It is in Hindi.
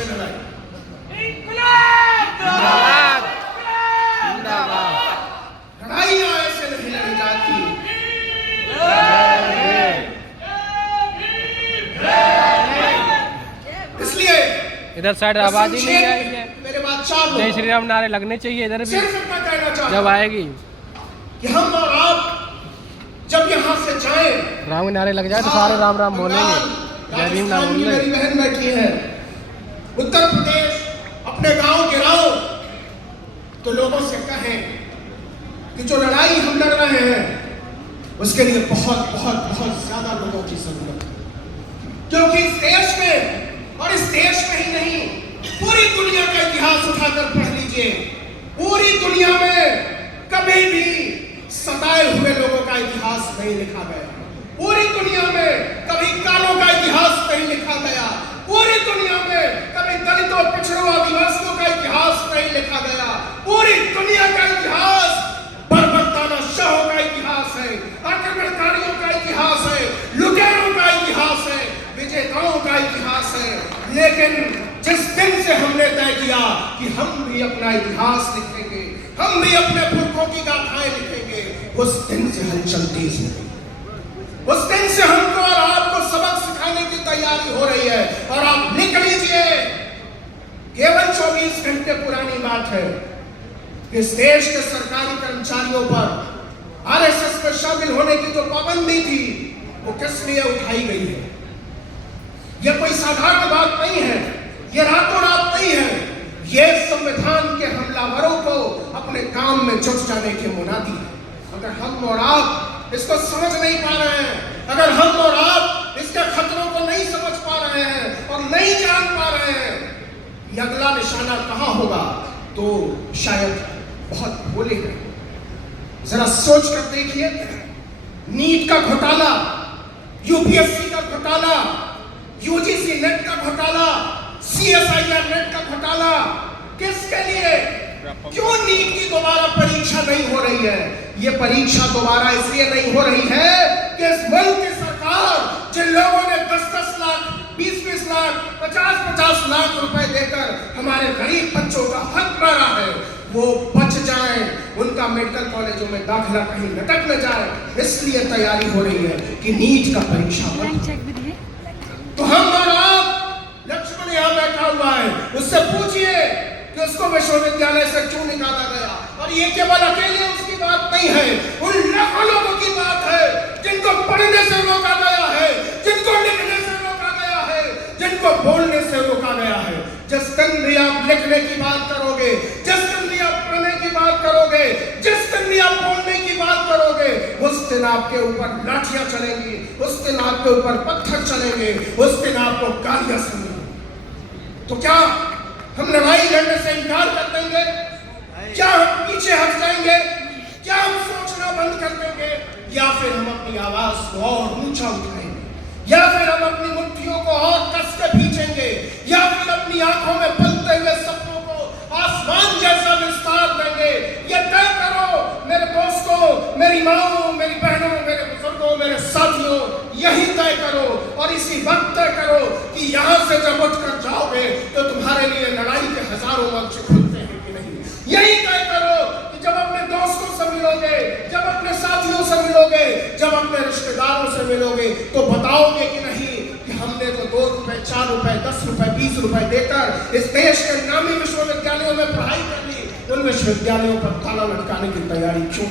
में लड़ाई। लड़ाइयाँ ऐसे नहीं लड़ी जाती। इसलिए इधर साइड आवाज ही नहीं आई है। मेरे बाद 4 जय श्री राम नारे लगने चाहिए इधर भी सिर्फ इतना कहना चाहता जब आएगी कि हम और आप जब यहाँ से जाएं, राम के नारे लग जाए तो सारे राम राम बोलेंगे, जय भीम ना राजस्थान की बोले। मेरी बहन बैठी है, उत्तर प्रदेश अपने गांव गिराओ तो लोगों से कहें कि जो लड़ाई हम लड़ रहे हैं उसके लिए बहुत बहुत बहुत ज्यादा लोगों की जरूरत है। क्योंकि इस देश में और इस देश में ही नहीं पूरी दुनिया का इतिहास उठाकर पढ़ लीजिए, पूरी दुनिया में कभी भी सताए हुए लोगों का इतिहास नहीं लिखा गया। पूरी दुनिया में कभी कालों का इतिहास नहीं लिखा गया। पूरी दुनिया में कभी दलितों, पिछड़ों, आदिवासियों का इतिहास नहीं लिखा गया। पूरी दुनिया का इतिहास बर्बरताना शाहों का इतिहास है, आक्रमणकारियों का इतिहास है, लुटेरों का इतिहास है, विजेताओं का इतिहास है। लेकिन जिस दिन से हमने तय किया कि हम भी अपना इतिहास लिखेंगे, हम भी अपने पुरखों की गाथाएं लिखेंगे, उस दिन से हलचल तेज हो गई। उस दिन से हमको और आपको सबक सिखाने की तैयारी हो रही है। और आप लिख लीजिए, केवल 24 घंटे पुरानी बात है कि इस देश के सरकारी कर्मचारियों पर आरएसएस में शामिल होने की जो पाबंदी थी वो किस लिए उठाई गई है। यह कोई साधारण बात नहीं है, यह रातों रात नहीं है। यह संविधान के हमलावरों को अपने काम में जुट जाने की मुनादी है। अगर हम और आप इसको समझ नहीं पा रहे हैं, अगर हम और आप इसके खतरों को नहीं समझ पा रहे हैं और नहीं जान पा रहे हैं ये अगला निशाना कहां होगा, तो शायद बहुत भोले हैं। जरा सोच कर देखिए, नीट का घोटाला, यूपीएससी का घोटाला, यूजीसी नेट का घोटाला, सीएसआईआर नेट का घोटाला, किसके लिए? क्यों नीट की दोबारा परीक्षा नहीं हो रही है? ये परीक्षा दोबारा इसलिए नहीं हो रही है कि इस मुल्क की सरकार जिन लोगों ने 10-10 लाख, 20-20 लाख, 50-50 लाख रुपए देकर हमारे गरीब बच्चों का हक मारा है, वो बच जाएं, उनका मेडिकल कॉलेजों में दाखिला कहीं लटक न जाए, इसलिए तैयारी हो रही है कि नीट का परीक्षा बंद। तो हम और आप, लक्ष्मण यहां बैठा हुआ है, उससे पूछिए कि उसको विश्वविद्यालय से क्यों निकाला गया। और ये केवल अकेले उसकी बात नहीं है, उन लाखों लोगों की बात है जिनको पढ़ने से रोका गया है, जिनको लिखने से रोका गया है, जिनको बोलने से रोका गया है। जिस दिन भी आप लिखने की बात करोगे, जिस दिन भी आप पढ़ने की बात करोगे, जिस दिन भी आप बोलने की बात करोगे, उस दिन आपके ऊपर लाठियां चलेंगी, उस दिन आपके ऊपर पत्थर चलेंगे, उस दिन आपको गालियां सुनेंगी। तो क्या हम लड़ाई लड़ने से इनकार कर देंगे? क्या हम पीछे हट जाएंगे? क्या हम सोचना बंद कर देंगे? या फिर हम अपनी आवाज को और ऊंचा उठाएंगे? या फिर हम अपनी मुट्ठियों को और कस के खींचेंगे? या फिर अपनी आंखों में पलते हुए सपनों को आसमान जैसा विस्तार देंगे? ये तय करो मेरे दोस्तों, मेरी माओ, मेरी बहनों, मेरे बुजुर्गों, मेरे साथियों, यही तय करो और इसी वक्त तय करो कि यहां से जब उठ कर जाओगे तो तुम्हारे लिए लड़ाई के हजारों मंच खुलते हैं कि नहीं। यही तय करो कि जब अपने दोस्तों से मिलोगे, जब अपने साथियों से मिलोगे, जब अपने रिश्तेदारों से मिलोगे, तो बताओगे कि नहीं कि हमने तो 2 रुपए, 4 रुपए, 10 रुपए, 20 रुपए देकर इस देश के नामी विश्वविद्यालयों में पढ़ाई कर ली, उन विश्वविद्यालयों पर ताला लटकाने की तैयारी क्यों?